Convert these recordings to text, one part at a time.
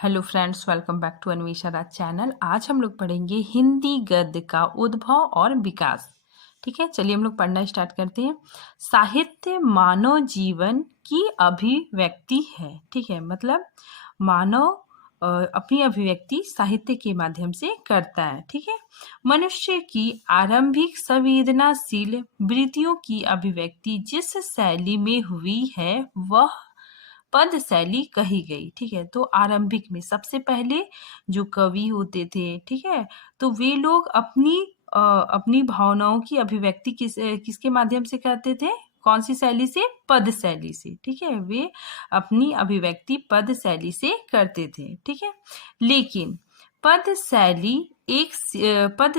Hello friends, welcome back to Anvesha Raj channel. आज हम लोग पढ़ेंगे हिंदी गद्य का उद्भव और विकास। ठीक है, चलिए हम लोग पढ़ना स्टार्ट करते हैं। साहित्य मानव जीवन की अभिव्यक्ति है। ठीक है, मतलब मानव अपनी अभिव्यक्ति साहित्य के माध्यम से करता है। ठीक है, मनुष्य की आरंभिक संवेदनाशील वृत्तियों की अभिव्यक्ति जिस शैली में हुई है वह पद शैली कही गई। ठीक है, तो आरंभिक में सबसे पहले जो कवि होते थे, ठीक है, तो वे लोग अपनी भावनाओं की अभिव्यक्ति किसके माध्यम से करते थे? कौन सी शैली से? पद शैली से। ठीक है, वे अपनी अभिव्यक्ति पद शैली से करते थे। ठीक है, लेकिन पद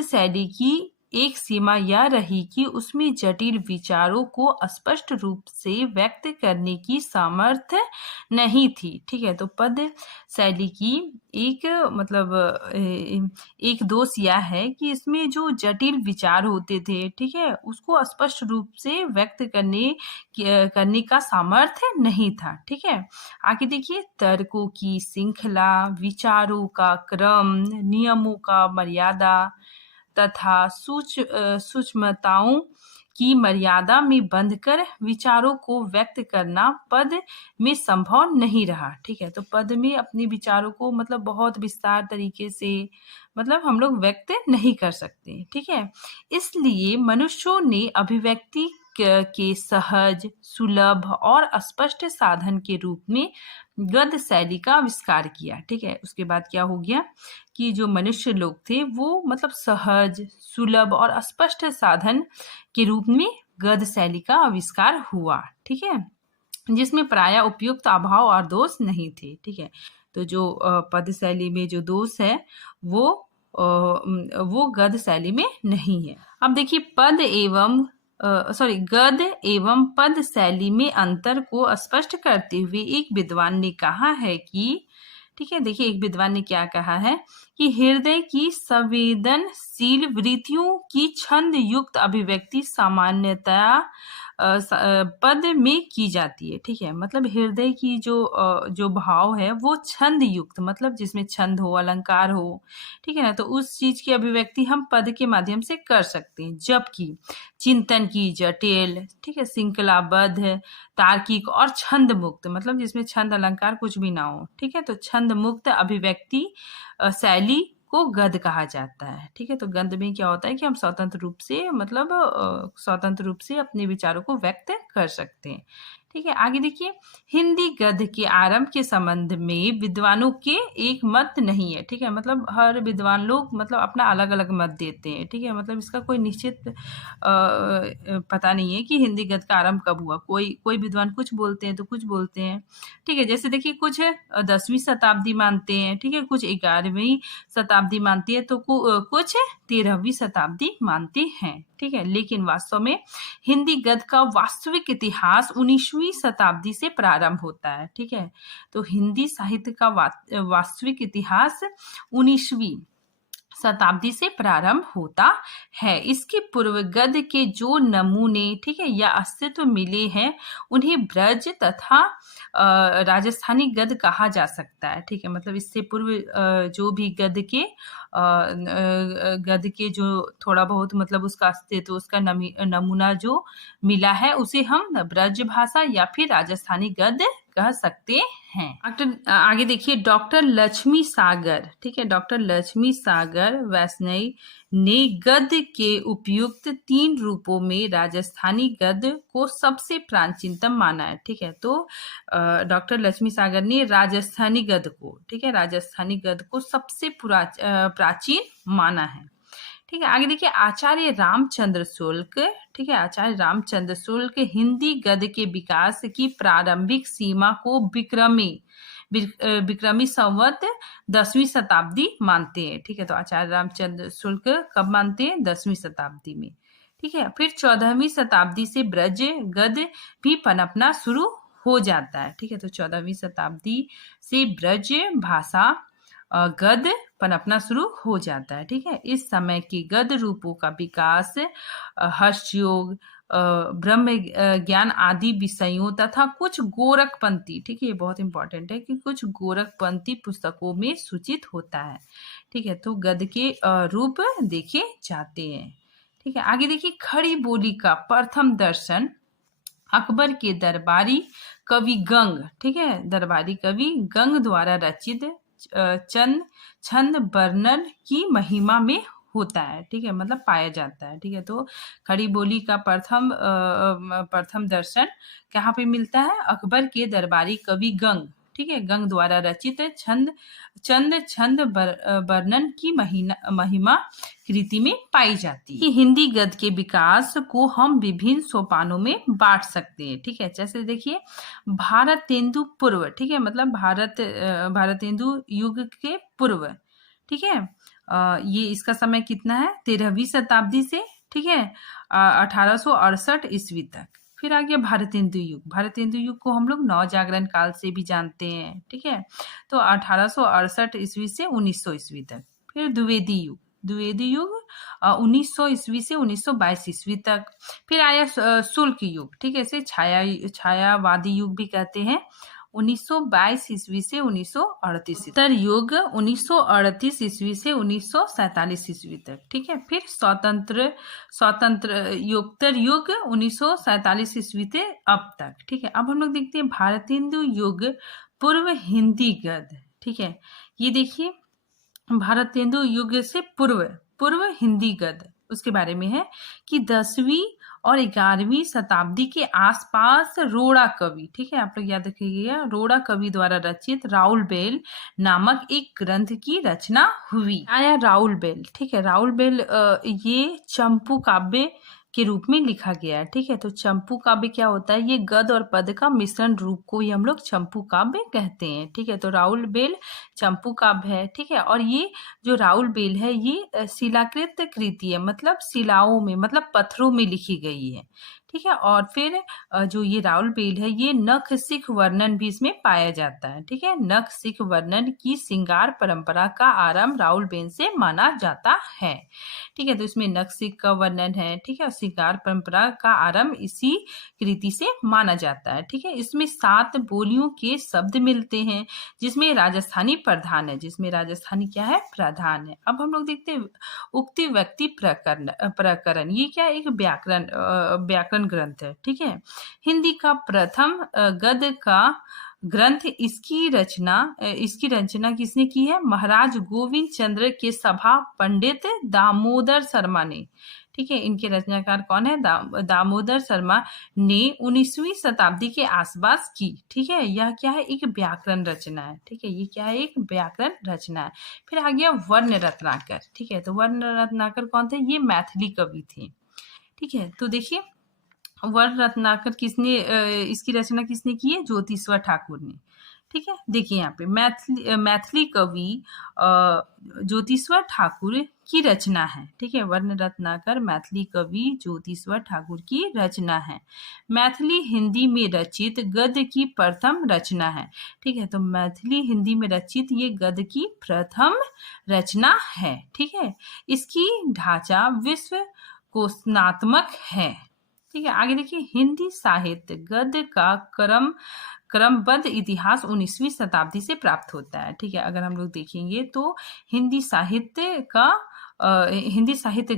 शैली की एक सीमा यह रही कि उसमें जटिल विचारों को स्पष्ट रूप से व्यक्त करने की सामर्थ्य नहीं थी। ठीक है, तो पद शैली की एक एक दोष यह है कि इसमें जो जटिल विचार होते थे, ठीक है, उसको स्पष्ट रूप से व्यक्त करने का सामर्थ्य नहीं था। ठीक है, आगे देखिए, तर्कों की श्रृंखला, विचारों का क्रम, नियमों का मर्यादा तथा सूक्ष्मताओं की मर्यादा में बंधकर विचारों को व्यक्त करना पद में संभव नहीं रहा। ठीक है, तो पद में अपने विचारों को बहुत विस्तार तरीके से हम लोग व्यक्त नहीं कर सकते। ठीक है, इसलिए मनुष्यों ने अभिव्यक्ति के सहज, सुलभ और स्पष्ट साधन के रूप में गद्य शैली का आविष्कार किया। ठीक है, उसके बाद क्या हो गया कि जो मनुष्य लोग थे वो सहज, सुलभ और स्पष्ट साधन के रूप में गद्य शैली का आविष्कार हुआ। ठीक है, जिसमें प्रायः उपयुक्त अभाव और दोष नहीं थे। ठीक है, तो जो पद शैली में जो दोष है वो गद्य शैली में नहीं है। अब देखिए, गद्य एवं पद शैली में अंतर को स्पष्ट करते हुए एक विद्वान ने कहा है कि, ठीक है, देखिए एक विद्वान ने क्या कहा है कि हृदय की संवेदनशील वृत्तियों की छंद युक्त अभिव्यक्ति सामान्यतया पद में की जाती है। ठीक है, मतलब हृदय की जो भाव है वो छंद युक्त, जिसमें छंद हो, अलंकार हो, ठीक है ना, तो उस चीज की अभिव्यक्ति हम पद के माध्यम से कर सकते हैं। जबकि चिंतन की जटिल, ठीक है, श्रृंखलाबद्ध, तार्किक और छंद मुक्त, जिसमें छंद अलंकार कुछ भी ना हो, ठीक है, तो छंद मुक्त अभिव्यक्ति शैली को गद्य कहा जाता है। ठीक है, तो गद्य में क्या होता है कि हम स्वतंत्र रूप से अपने विचारों को व्यक्त कर सकते हैं। ठीक है, आगे देखिए, हिंदी गद्य के आरंभ के संबंध में विद्वानों के एक मत नहीं है। ठीक है, हर विद्वान लोग अपना अलग अलग मत देते हैं। ठीक है, इसका कोई निश्चित पता नहीं है कि हिंदी गद्य का आरंभ कब हुआ। कोई विद्वान कुछ बोलते हैं तो कुछ बोलते हैं। ठीक है, जैसे देखिए, कुछ 10वीं शताब्दी मानते हैं, ठीक है, कुछ 11वीं शताब्दी मानती है, तो कुछ 13वीं शताब्दी मानते हैं। ठीक है, लेकिन वास्तव में हिंदी गद्य का वास्तविक इतिहास 19वीं शताब्दी से प्रारंभ होता है। ठीक है, तो हिंदी साहित्य का वास्तविक इतिहास 19वीं शताब्दी से प्रारंभ होता है। इसके पूर्व गद्य के जो नमूने, ठीक है, या अस्तित्व मिले हैं उन्हें ब्रज तथा राजस्थानी गद्य कहा जा सकता है। ठीक है, इससे पूर्व जो भी गद्य के जो थोड़ा बहुत उसका अस्तित्व, उसका नमूना जो मिला है उसे हम ब्रज भाषा या फिर राजस्थानी गद्य कह सकते हैं। आगे देखिए, डॉक्टर लक्ष्मी सागर, ठीक है, डॉक्टर लक्ष्मी सागर वैष्णई ने गद्य के उपयुक्त 3 रूपों में राजस्थानी गद्य को सबसे प्राचीनतम माना है। ठीक है, तो डॉक्टर लक्ष्मी सागर ने राजस्थानी गद्य को, ठीक है, राजस्थानी गद्य को सबसे प्राचीन माना है। ठीक है, आगे देखिए, आचार्य रामचंद्र शुक्ल, ठीक है, आचार्य रामचंद्र शुक्ल हिंदी गद्य के विकास की प्रारंभिक सीमा को विक्रमी संवत 10वीं शताब्दी मानते हैं। ठीक है, तो आचार्य रामचंद्र शुक्ल कब मानते हैं? 10वीं शताब्दी में। ठीक है, फिर 14वीं शताब्दी से ब्रज गद्य भी पनपना शुरू हो जाता है। ठीक है, तो 14वीं शताब्दी से ब्रज भाषा गद्य पनपना शुरू हो जाता है। ठीक है, इस समय के गद्य रूपों का विकास हर्षयोग, ब्रह्म ज्ञान आदि विषयों तथा कुछ गोरखपंथी, ठीक है, ये बहुत इंपॉर्टेंट है कि कुछ गोरखपंथी पुस्तकों में सूचित होता है। ठीक है, तो गद्य के रूप देखे जाते हैं। ठीक है, आगे देखिए, खड़ी बोली का प्रथम दर्शन अकबर के दरबारी कवि गंग, ठीक है, दरबारी कवि गंग द्वारा रचित चंद छंद वर्णन की महिमा में होता है। ठीक है, मतलब पाया जाता है। ठीक है, तो खड़ी बोली का प्रथम दर्शन कहाँ पे मिलता है? अकबर के दरबारी कवि गंग, ठीक है, गंग द्वारा रचित छंद वर्णन की महिमा कृति में पाई जाती है। हिंदी गद्य के विकास को हम विभिन्न सोपानों में बांट सकते हैं। ठीक है, जैसे देखिए, भारतेंदु पूर्व, ठीक है, मतलब भारतेंदु युग के पूर्व, ठीक है, ये इसका समय कितना है? 13वीं शताब्दी से, ठीक है, 1868 ईस्वी तक। फिर आ गया भारतेंदु युग। भारतेंदु युग को हम लोग नवजागरण काल से भी जानते हैं। ठीक है, तो 1868 ईस्वी से 1900 ईस्वी तक। फिर द्विवेदी युग, द्विवेदी युग 1900 ईस्वी से 1922 ईस्वी तक। फिर आया शुल्क युग, ठीक है, इसे छायावादी युग भी कहते हैं, 1922 ईस्वी से 1938। उत्तर युग 1938 ईस्वी से 1947 ईस्वी तक। ठीक है, फिर स्वतंत्र योत्तर युग 1947 ईस्वी से अब तक। ठीक है, अब हम लोग देखते हैं भारतेंदु युग पूर्व हिंदी गद्य। ठीक है, ये देखिए, भारतेंदु युग से पूर्व हिंदी गद्य, उसके बारे में है कि 10वीं और 11वीं शताब्दी के आसपास रोड़ा कवि, ठीक है, आप लोग याद रखिएगा, रोड़ा कवि द्वारा रचित राउल बेल नामक एक ग्रंथ की रचना हुई। आया राउल बेल, ठीक है, राउल बेल ये चंपू काव्य के रूप में लिखा गया है। ठीक है, तो चंपू काव्य क्या होता है? ये गद्य और पद्य का मिश्रण रूप को ही हम लोग चंपू काव्य कहते हैं। ठीक है, तो राउल बेल चंपू काव्य है। ठीक है, और ये जो राउल बेल है, ये शिलाकृत कृति है, मतलब शिलाओं में, मतलब पत्थरों में लिखी गई है। ठीक है, और फिर जो ये राउल बेल है, ये नख सिख वर्णन भी इसमें पाया जाता है। ठीक है, नख सिख वर्णन की श्रृंगार परंपरा का आरंभ राउल बेल से माना जाता है। ठीक है, तो इसमें नख सिख का वर्णन है। ठीक है, श्रृंगार परंपरा का आरंभ इसी कृति से माना जाता है। ठीक है, इसमें 7 बोलियों के शब्द मिलते हैं, जिसमें राजस्थानी प्रधान है, जिसमें राजस्थानी क्या है? प्रधान है। अब हम लोग देखते हैं उक्ति व्यक्ति प्रकरण, ये क्या? एक व्याकरण ग्रंथ है। ठीक है, हिंदी का प्रथम गद्य का ग्रंथ, इसकी रचना किसने की है? महाराज गोविंद चंद्र के सभा पंडित दामोदर शर्मा ने। ठीक है, इनके रचनाकार कौन है? दामोदर शर्मा ने 19वीं शताब्दी के आसपास की। ठीक है, यह क्या है? एक व्याकरण रचना है। ठीक है, ये क्या है? एक व्याकरण रचना है। फिर आ गया वर्ण रत्नाकर। ठीक है, तो वर्ण रत्नाकर कौन थे? ये मैथिली कवि थे। ठीक है, तो देखिए, वर्ण रत्नाकर इसकी रचना किसने की है? ज्योतिश्वर ठाकुर ने। ठीक है, देखिए यहाँ पे मैथिली कवि ज्योतिश्वर ठाकुर की रचना है। ठीक है, वर्ण रत्नाकर मैथिली कवि ज्योतिश्वर ठाकुर की रचना है। मैथिली हिंदी में रचित गद्य की प्रथम रचना है। ठीक है, तो मैथिली हिंदी में रचित ये गद्य की प्रथम रचना है। ठीक है, इसकी ढांचा विश्व कोशनात्मक है। ठीक है, आगे देखिए, हिंदी साहित्य गद्य का क्रमबद्ध इतिहास 19वीं शताब्दी से प्राप्त होता है। ठीक है, अगर हम लोग देखेंगे तो हिंदी साहित्य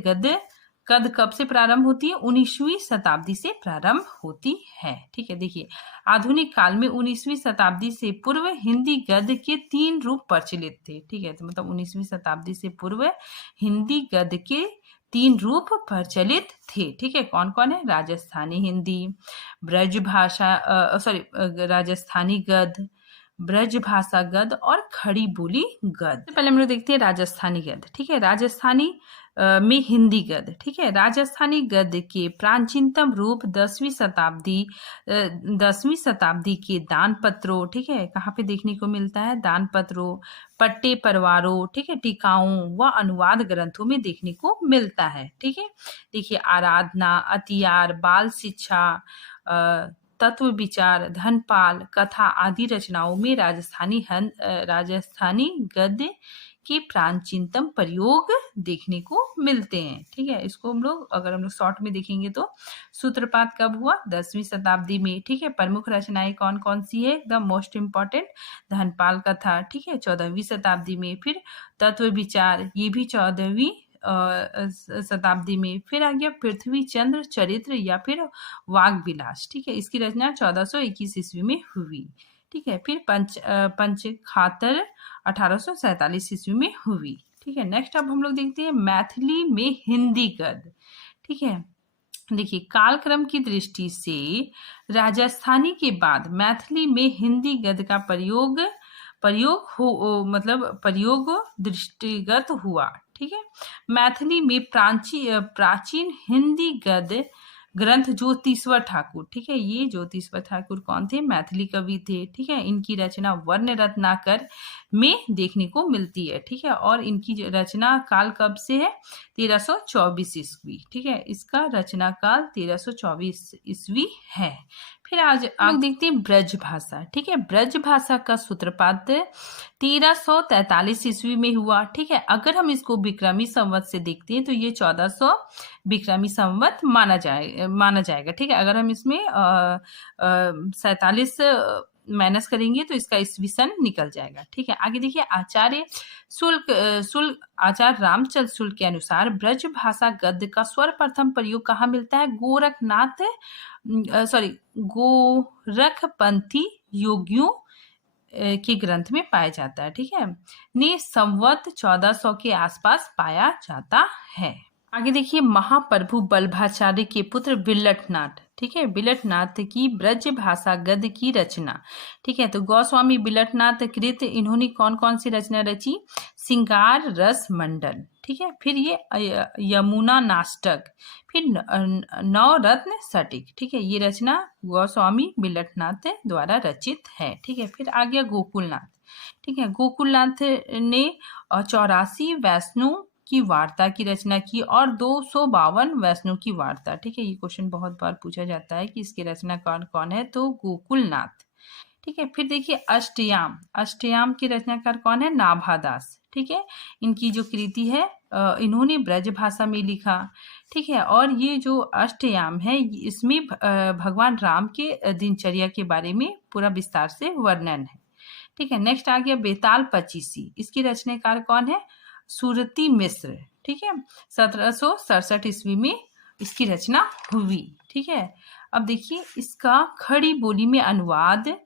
गद्य कब से प्रारंभ होती है? 19वीं शताब्दी से प्रारंभ होती है। ठीक है, देखिए, आधुनिक काल में 19वीं शताब्दी से पूर्व हिंदी गद्य के 3 रूप प्रचलित थे। ठीक है, तो मतलब 19वीं शताब्दी से पूर्व हिंदी गद्य के 3 रूप प्रचलित थे। ठीक है, कौन कौन है? राजस्थानी हिंदी, राजस्थानी गद्य, ब्रज भाषा गद्य और खड़ी बोली गद्य। पहले हम लोग देखते हैं राजस्थानी गद्य। ठीक है, राजस्थानी में हिंदी गद्य। ठीक है, राजस्थानी गद्य के प्राचीनतम रूप 10वीं शताब्दी के दान पत्रों, ठीक है, कहाँ पे देखने को मिलता है? दान पत्रों, पट्टे परवारों, ठीक है, टीकाओं व अनुवाद ग्रंथों में देखने को मिलता है। ठीक है, देखिए, आराधना, अतियार, बाल शिक्षा, तत्व विचार, धनपाल, कथा आदि रचनाओं में राजस्थानी गद्य के प्राचीनतम प्रयोग देखने को मिलते हैं। ठीक है, इसको हम लोग शॉर्ट में देखेंगे तो सूत्रपात कब हुआ? 10वीं शताब्दी में। ठीक है, प्रमुख रचनाएं कौन कौन सी है? द मोस्ट इम्पॉर्टेंट धनपाल कथा, ठीक है, 14वीं शताब्दी में। फिर तत्व विचार, ये भी 14वीं शताब्दी में। फिर आ गया पृथ्वी चंद्र चरित्र या फिर वाग विलास, ठीक है, इसकी रचना 1421 ईस्वी में हुई। ठीक है, फिर पंचखातर 1847 ईस्वी में हुई। ठीक है, नेक्स्ट अब हम लोग देखते हैं मैथिली में हिंदी गद्य। ठीक है, देखिए कालक्रम की दृष्टि से राजस्थानी के बाद मैथिली में हिंदी गद्य का प्रयोग दृष्टिगत हुआ। ठीक है, मैथिली में प्राचीन हिंदी गद्य ग्रंथ ज्योतिश्वर ठाकुर, ठीक है, ये ज्योतिश्वर ठाकुर कौन थे? मैथिली कवि थे। ठीक है, इनकी रचना वर्ण रत्नाकर में देखने को मिलती है। ठीक है, और इनकी रचना काल कब से है? 1324 ईस्वी। ठीक है, इसका रचना काल 1324 ईस्वी है। फिर आज आप देखते हैं ब्रज भाषा। ठीक है, ब्रज भाषा का सूत्रपात 1343 ईस्वी में हुआ। ठीक है, अगर हम इसको विक्रमी संवत से देखते हैं तो ये 1400 विक्रमी संवत माना जाएगा। ठीक है, अगर हम इसमें 47 माइनस करेंगे तो इसका ईस्वी सन निकल जाएगा। ठीक है, आगे देखिए आचार्य आचार्य रामचंद्र शुल्क के अनुसार ब्रज भाषा गद्य का सर्वप्रथम प्रयोग कहाँ मिलता है? गोरखपंथी योगियों के ग्रंथ में पाया जाता है। ठीक है, ने संवत 1400 के आसपास पाया जाता है। आगे देखिए महाप्रभु बल्भाचार्य के पुत्र बिलटनाथ, ठीक है, बिलटनाथ की ब्रज भाषा गद्य की रचना। ठीक है, तो गोस्वामी बिलटनाथ कृत इन्होंने कौन कौन सी रचना रची? सिंगार रस मंडल, ठीक है, फिर ये यमुना नाष्टक, फिर नवरत्न सटिक। ठीक है, ये रचना गोस्वामी बिलटनाथ द्वारा रचित है। ठीक है, फिर आ गया गोकुलनाथ। ठीक है, गोकुलनाथ ने 84 वैष्णव की वार्ता की रचना की और 252 वैष्णव की वार्ता। ठीक है, ये क्वेश्चन बहुत बार पूछा जाता है कि इसकी रचना कौन कौन है, तो गोकुलनाथ। ठीक है, फिर देखिए अष्टयाम की रचनाकार कौन है? नाभादास। ठीक है, इनकी जो कृति है इन्होंने ब्रज भाषा में लिखा। ठीक है, और ये जो अष्टयाम है इसमें भगवान राम के दिनचर्या के बारे में पूरा विस्तार से वर्णन है। ठीक है, नेक्स्ट आ गया बेताल पचीसी, इसकी रचनाकार कौन है? सुरती मिश्र। ठीक है, 1767 ईस्वी में इसकी रचना हुई। ठीक है, अब देखिए इसका खड़ी बोली में अनुवाद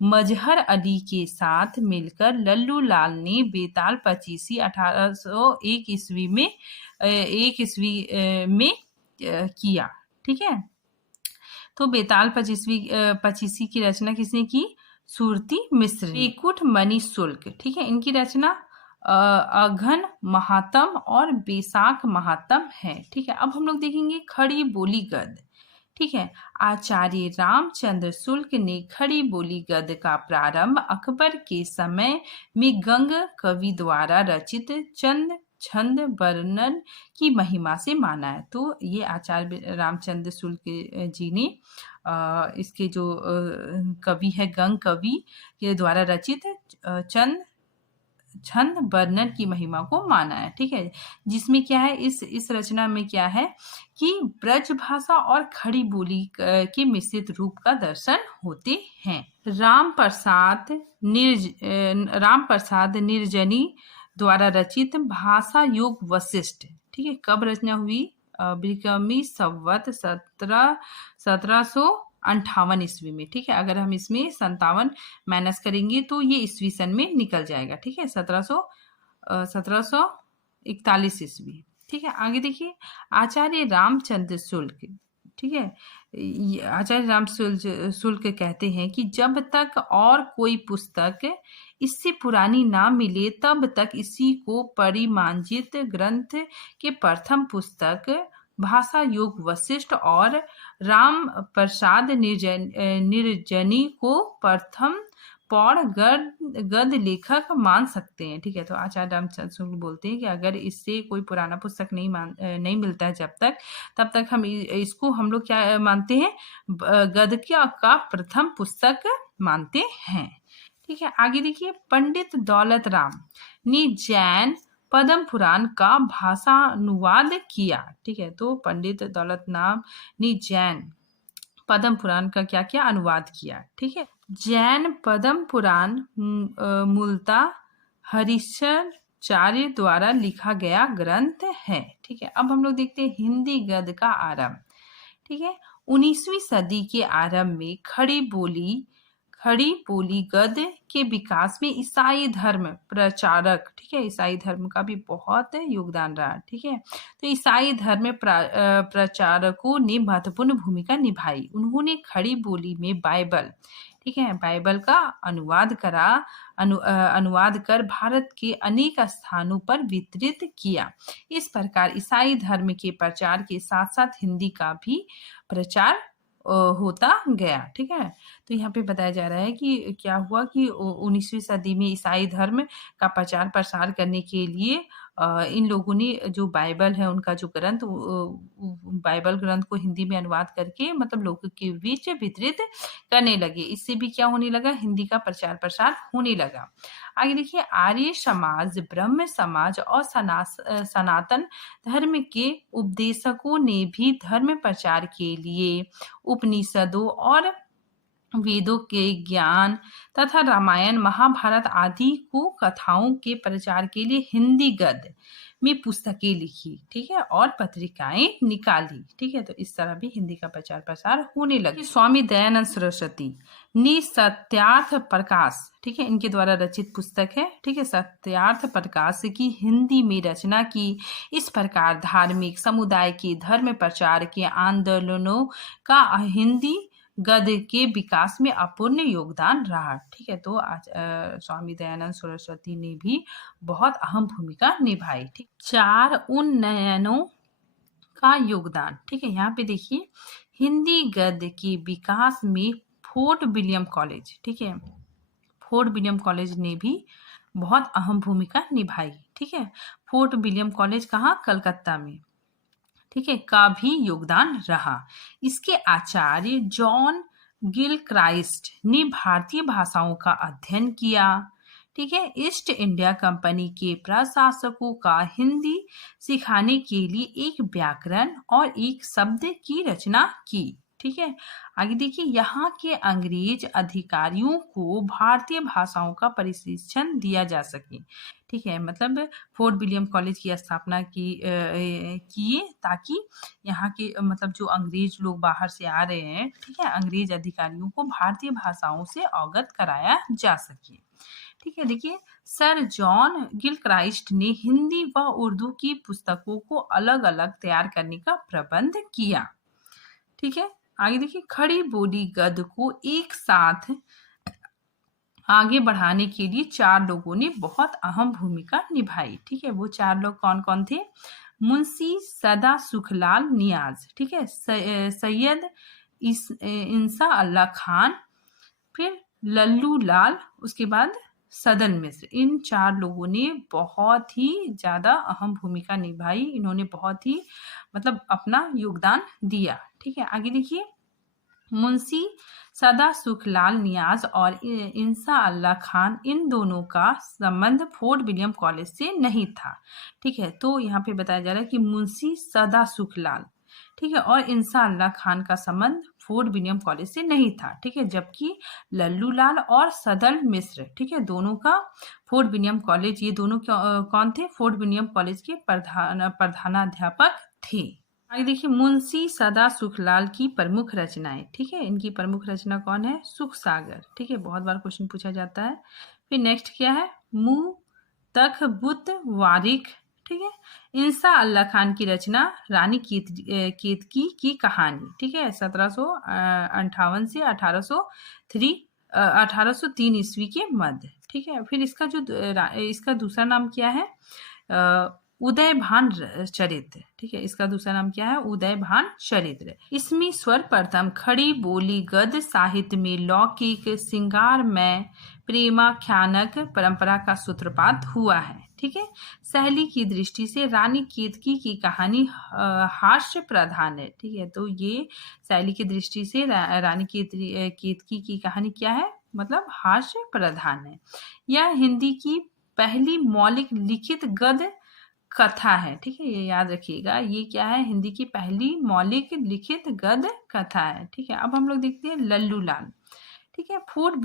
मजहर अली के साथ मिलकर लल्लू लाल ने बेताल पचीसी 1801 ईस्वी में किया। ठीक है, तो बेताल पचीसी की रचना किसने की? सुरती मिश्र। त्रिकुट मणि शुल्क, ठीक है, इनकी रचना अघन महात्म और बैसाख महात्म है। ठीक है, अब हम लोग देखेंगे खड़ी बोली गद्य। ठीक है, आचार्य रामचंद्र शुल्क ने खड़ी बोली गद्य का प्रारंभ अकबर के समय में गंग कवि द्वारा रचित चंद छंद वर्णन की महिमा से माना है। तो ये आचार्य रामचंद्र शुल्क जी ने इसके जो कवि है गंग कवि के द्वारा रचित चंद छंद वर्णन की महिमा को माना है। ठीक है, जिसमें क्या है इस रचना में क्या है कि ब्रज भाषा और खड़ी बोली के मिश्रित रूप का दर्शन होते हैं। राम प्रसाद निर्जनी द्वारा रचित भाषा योग वशिष्ठ, ठीक है, कब रचना हुई? विक्रमी संवत 1758 ईस्वी में। ठीक है, अगर हम इसमें 57 माइनस करेंगे तो ये ईस्वी सन में निकल जाएगा। ठीक है, 1741 ईस्वी। ठीक है, आगे देखिए आचार्य रामचंद्र शुल्क। ठीक है, आचार्य रामचंद्र शुल्क कहते हैं कि जब तक और कोई पुस्तक इससे पुरानी ना मिले तब तक इसी को परिमार्जित ग्रंथ के प्रथम पुस्तक भाषा योग वशिष्ठ और राम प्रसाद निर्जनी को प्रथम पौड़ गद्य लेखक मान सकते हैं। ठीक है, तो आचार्य रामचंद्र शुक्ल बोलते हैं कि अगर इससे कोई पुराना पुस्तक नहीं मिलता है तब तक इसको हम लोग क्या मानते हैं, गद्य का प्रथम पुस्तक मानते हैं। ठीक है, आगे देखिए, पंडित दौलत राम ने जैन पद्म पुराण का भाषानुवाद किया। ठीक है, तो पंडित दौलत राम ने जैन पद्म पुराण का क्या किया, अनुवाद किया। ठीक है, जैन पद्म पुराण मूलतः हरिश्चंद्राचार्य द्वारा लिखा गया ग्रंथ है। ठीक है, अब हम लोग देखते हैं हिंदी गद्य का आरंभ। ठीक है, 19वीं सदी के आरंभ में खड़ी बोली गद्य के विकास में ईसाई धर्म प्रचारक, ठीक है, ईसाई धर्म का भी बहुत योगदान रहा। ठीक है, तो ईसाई धर्म प्रचारकों ने महत्वपूर्ण भूमिका निभाई। उन्होंने खड़ी बोली में बाइबल, ठीक है, बाइबल का अनुवाद कर भारत के अनेक स्थानों पर वितरित किया। इस प्रकार ईसाई धर्म के प्रचार के साथ साथ हिंदी का भी प्रचार होता गया। ठीक है, तो यहाँ पे बताया जा रहा है कि क्या हुआ कि 19वीं सदी में ईसाई धर्म का प्रचार प्रसार करने के लिए इन लोगों ने जो बाइबल है उनका जो ग्रंथ, बाइबल ग्रंथ को हिंदी में अनुवाद करके मतलब लोगों के बीच वितरित करने लगे। इससे भी क्या होने लगा, हिंदी का प्रचार प्रसार होने लगा। आगे देखिए, आर्य समाज, ब्रह्म समाज और सनातन धर्म के उपदेशकों ने भी धर्म प्रचार के लिए उपनिषदों और वेदों के ज्ञान तथा रामायण महाभारत आदि को कथाओं के प्रचार के लिए हिंदी गद्य में पुस्तकें लिखी। ठीक है, और पत्रिकाएं निकाली। ठीक है, तो इस तरह भी हिंदी का प्रचार प्रसार होने लगे। स्वामी दयानंद सरस्वती ने सत्यार्थ प्रकाश, ठीक है, इनके द्वारा रचित पुस्तक है। ठीक है, सत्यार्थ प्रकाश की हिंदी में रचना की। इस प्रकार धार्मिक समुदाय के धर्म प्रचार के आंदोलनों का हिंदी गद्य के विकास में अपूर्ण योगदान रहा। ठीक है, तो स्वामी दयानंद सरस्वती ने भी बहुत अहम भूमिका निभाई। ठीक, 4 उन्नयनों का योगदान। ठीक है, यहाँ पे देखिए, हिंदी गद्य के विकास में फोर्ट विलियम कॉलेज, ठीक है, फोर्ट विलियम कॉलेज ने भी बहुत अहम भूमिका निभाई। ठीक है, फोर्ट विलियम कॉलेज कहाँ, कलकत्ता में, ठीक है, का भी योगदान रहा। इसके आचार्य जॉन गिलक्राइस्ट ने भारतीय भाषाओं का अध्ययन किया। ठीक है, ईस्ट इंडिया कंपनी के प्रशासकों का हिंदी सिखाने के लिए एक व्याकरण और एक शब्द की रचना की। ठीक है, आगे देखिए, यहाँ के अंग्रेज अधिकारियों को भारतीय भाषाओं का प्रशिक्षण दिया जा सके। ठीक है, मतलब फोर्ट विलियम कॉलेज की स्थापना किए ताकि यहाँ के मतलब जो अंग्रेज लोग बाहर से आ रहे हैं, ठीक है, अंग्रेज अधिकारियों को भारतीय भाषाओं से अवगत कराया जा सके। ठीक है, देखिए, सर जॉन गिलक्राइस्ट ने हिंदी व उर्दू की पुस्तकों को अलग अलग तैयार करने का प्रबंध किया। ठीक है, आगे देखिए, खड़ी बोली गद्य को एक साथ आगे बढ़ाने के लिए 4 लोगों ने बहुत अहम भूमिका निभाई। ठीक है, वो 4 लोग कौन कौन थे, मुंशी सदा सुखलाल नियाज, ठीक है, सैयद इंसा अल्लाह खान, फिर लल्लू लाल, उसके बाद सदन मिश्र। इन 4 लोगों ने बहुत ही ज़्यादा अहम भूमिका निभाई। इन्होंने बहुत ही मतलब अपना योगदान दिया। ठीक है, आगे देखिए, मुंशी सदा सुखलाल नियाज और इंसा अल्लाह खान, इन दोनों का संबंध फोर्ट विलियम कॉलेज से नहीं था। ठीक है, तो यहाँ पे बताया जा रहा है कि मुंशी सदा सुखलाल, ठीक है, और इंसा अल्लाह खान का संबंध फोर्ट विलियम कॉलेज से नहीं था। ठीक है, जबकि लल्लू लाल और सदल मिश्र, ठीक है, दोनों का फोर्ट विलियम कॉलेज, ये दोनों कौन थे, फोर्ट विलियम कॉलेज के प्रधानाध्यापक थे। आगे देखिए, मुंशी सदा सुखलाल की प्रमुख रचनाएं। ठीक है, इनकी प्रमुख रचना कौन है, सुख सागर। ठीक है, बहुत बार क्वेश्चन पूछा जाता है। फिर नेक्स्ट क्या है, मुंह तक बुत वारिक। ठीक है, इंसा अल्लाह खान की रचना रानी केतकी की कहानी। ठीक है, 1758 से 1803 ईस्वी के मध्य। ठीक है, फिर इसका दूसरा नाम क्या है, उदयभान चरित्र, ठीक है, इसका दूसरा नाम क्या है, उदयभान चरित्र। इसमें सर्वप्रथम खड़ी बोली गद्य साहित्य में लौकिक श्रृंगारमय प्रेमाख्यानक परंपरा का सूत्रपात हुआ है, ठीक है। शैली की दृष्टि से रानी केतकी की कहानी हास्य प्रधान है, ठीक है। तो ये शैली की दृष्टि से रानी केतकी की कहानी क्या है, मतलब हास्य प्रधान है। यह हिंदी की पहली मौलिक लिखित गद्य कथा है, ठीक है, ये याद रखिएगा, ये क्या है, हिंदी की पहली मौलिक लिखित गद्य कथा है, ठीक है। अब हम लोग देखते हैं लल्लू लाल, ठीक है। फोर्ट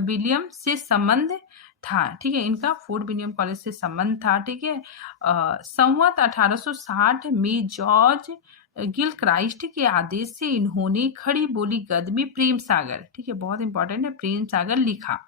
विलियम से संबंध था, ठीक है, इनका फोर्ट विलियम कॉलेज से संबंध था, ठीक है। संवत 1860 में जॉर्ज गिल क्राइस्ट के आदेश से इन्होंने खड़ी बोली गद्य में प्रेम सागर, ठीक है, बहुत इंपॉर्टेंट है, प्रेम सागर लिखा,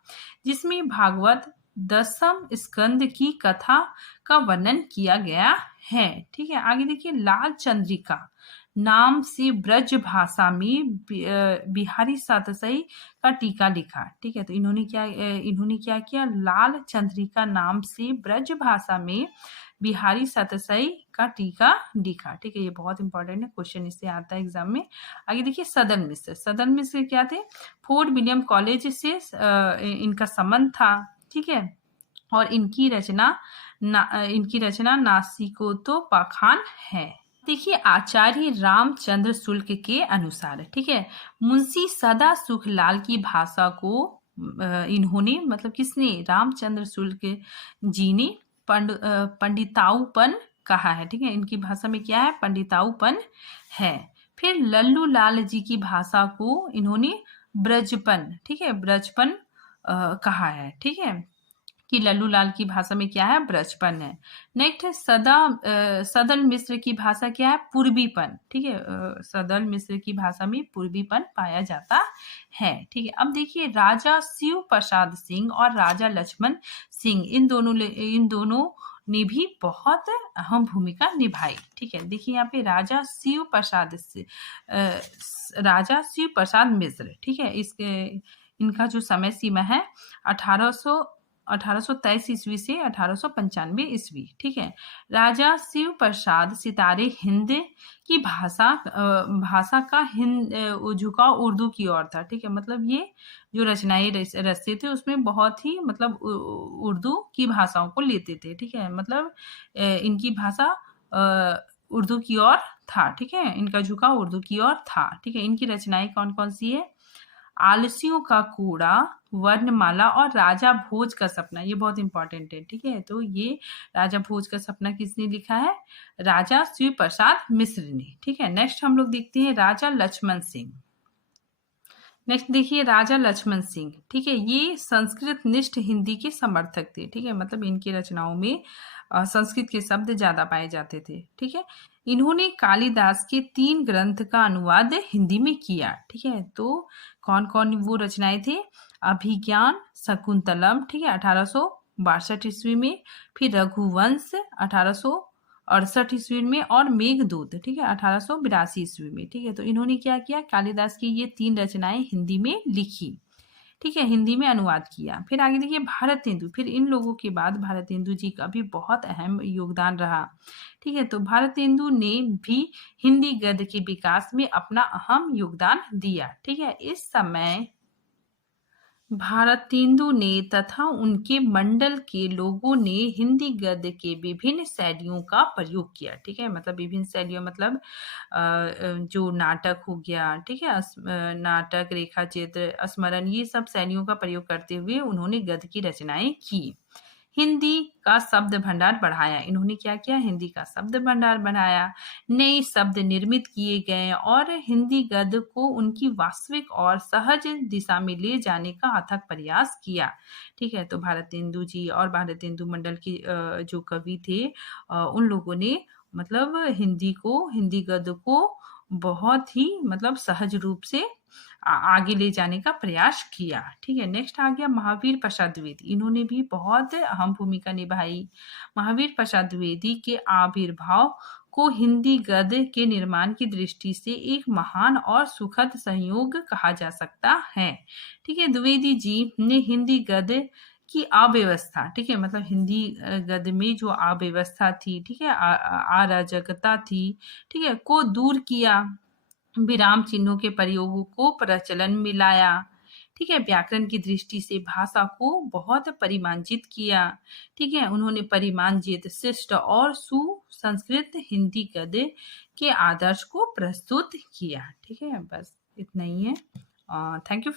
जिसमें भागवत 10वें स्कंद की कथा का वर्णन किया गया है, ठीक है। आगे देखिए, लाल चंद्रिका नाम से ब्रज भाषा में बिहारी सातसई का टीका लिखा, ठीक है। तो इन्होंने क्या किया, लाल चंद्रिका नाम से ब्रज भाषा में बिहारी सातसई का टीका लिखा, ठीक है, ये बहुत इंपॉर्टेंट है, क्वेश्चन इससे आता है एग्जाम में। आगे देखिए, सदन मिश्र क्या थे, फोर्ट विलियम कॉलेज से इनका संबंध था, ठीक है। और इनकी रचना नासिकोतो पाखान है। देखिए, आचार्य रामचंद्र शुक्ल के अनुसार, ठीक है, मुंशी सदा सुखलाल की भाषा को इन्होंने, मतलब किसने, रामचंद्र शुक्ल जी ने पंडिताऊपन कहा है, ठीक है, इनकी भाषा में क्या है, पंडिताऊपन है। फिर लल्लू लाल जी की भाषा को इन्होंने ब्रजपन, ठीक है, ब्रजपन कहा है, ठीक है, कि लल्लू लाल की भाषा में क्या है, ब्रजपन है। नेक्स्ट, सदन मिश्र की भाषा क्या है, पूर्वीपन, ठीक है, सदन मिश्र की भाषा में पूर्वीपन पाया जाता है, ठीक है। अब देखिए, राजा शिव प्रसाद सिंह और राजा लक्ष्मण सिंह, इन दोनों ने भी बहुत अहम भूमिका निभाई, ठीक है। देखिए यहाँ पे राजा शिव प्रसाद मिश्र, ठीक है, इनका जो समय सीमा है 1823 ईस्वी से 1895 ईस्वी, ठीक है। राजा शिव प्रसाद सितारे हिंद की भाषा का झुकाव उर्दू की ओर था, ठीक है, मतलब ये जो रचनाएं रचते थे उसमें बहुत ही, मतलब उर्दू की भाषाओं को लेते थे, ठीक है, मतलब इनकी भाषा उर्दू की ओर था, ठीक है, इनका झुकाव उर्दू की ओर था, ठीक है। इनकी रचनाएं कौन कौन सी है, आलसियों का कूड़ा, वर्णमाला और राजा भोज का सपना, ये बहुत इंपॉर्टेंट है, ठीक है। तो ये राजा भोज का सपना किसने लिखा है, राजा शिव प्रसाद मिश्र ने, ठीक है। नेक्स्ट हम लोग देखते हैं राजा लक्ष्मण सिंह। नेक्स्ट देखिए, राजा लक्ष्मण सिंह, ठीक है, ये संस्कृत निष्ठ हिंदी के समर्थक थे, ठीक है, मतलब इनकी रचनाओं में संस्कृत के शब्द ज्यादा पाए जाते थे, ठीक है। इन्होंने कालिदास के 3 ग्रंथ का अनुवाद हिंदी में किया, ठीक है। तो कौन कौन वो रचनाएं थे, अभिज्ञान शकुंतलम, ठीक है, 1862 ईस्वी में, फिर रघुवंश 1868 ईस्वी में, और मेघदूत, ठीक है, 1882 ईस्वी में, ठीक है। तो इन्होंने क्या किया, कालिदास की ये 3 रचनाएं हिंदी में लिखी, ठीक है, हिंदी में अनुवाद किया। फिर आगे देखिए, भारतेंदु, फिर इन लोगों के बाद भारतेंदु जी का भी बहुत अहम योगदान रहा, ठीक है। तो भारतेंदु ने भी हिंदी गद्य के विकास में अपना अहम योगदान दिया, ठीक है। इस समय भारतेंदु ने तथा उनके मंडल के लोगों ने हिंदी गद्य के विभिन्न शैलियों का प्रयोग किया, ठीक है, मतलब विभिन्न शैलियों, मतलब जो नाटक हो गया, ठीक है, नाटक, रेखा चित्र, स्मरण, ये सब शैलियों का प्रयोग करते हुए उन्होंने गद्य की रचनाएं की। हिंदी का शब्द भंडार बढ़ाया, इन्होंने क्या किया, हिंदी का शब्द भंडार बढ़ाया, नए शब्द निर्मित किए गए और हिंदी गद्य को उनकी वास्तविक और सहज दिशा में ले जाने का अथक प्रयास किया, ठीक है। तो भारतेंदु जी और भारतेंदु मंडल के जो कवि थे, उन लोगों ने मतलब हिंदी गद्य को बहुत ही, मतलब सहज रूप से आगे ले जाने का प्रयास किया, ठीक है। नेक्स्ट आ गया महावीर प्रसाद द्विवेदी, इन्होंने भी बहुत अहम भूमिका निभाई। महावीर प्रसाद द्विवेदी के आविर्भाव को हिंदी गद्य के निर्माण की दृष्टि से एक महान और सुखद संयोग कहा जा सकता है, ठीक है। द्विवेदी जी ने हिंदी गद्य की अव्यवस्था, ठीक है, मतलब हिंदी गद्य में जो अव्यवस्था थी, ठीक है, अराजकता थी, ठीक है, को दूर किया, विराम चिन्हों के प्रयोगों को प्रचलन में लाया, ठीक है, व्याकरण की दृष्टि से भाषा को बहुत परिमार्जित किया, ठीक है, उन्होंने परिमार्जित, शिष्ट और सुसंस्कृत हिंदी गद्य के आदर्श को प्रस्तुत किया, ठीक है, बस इतना ही है। Thank you.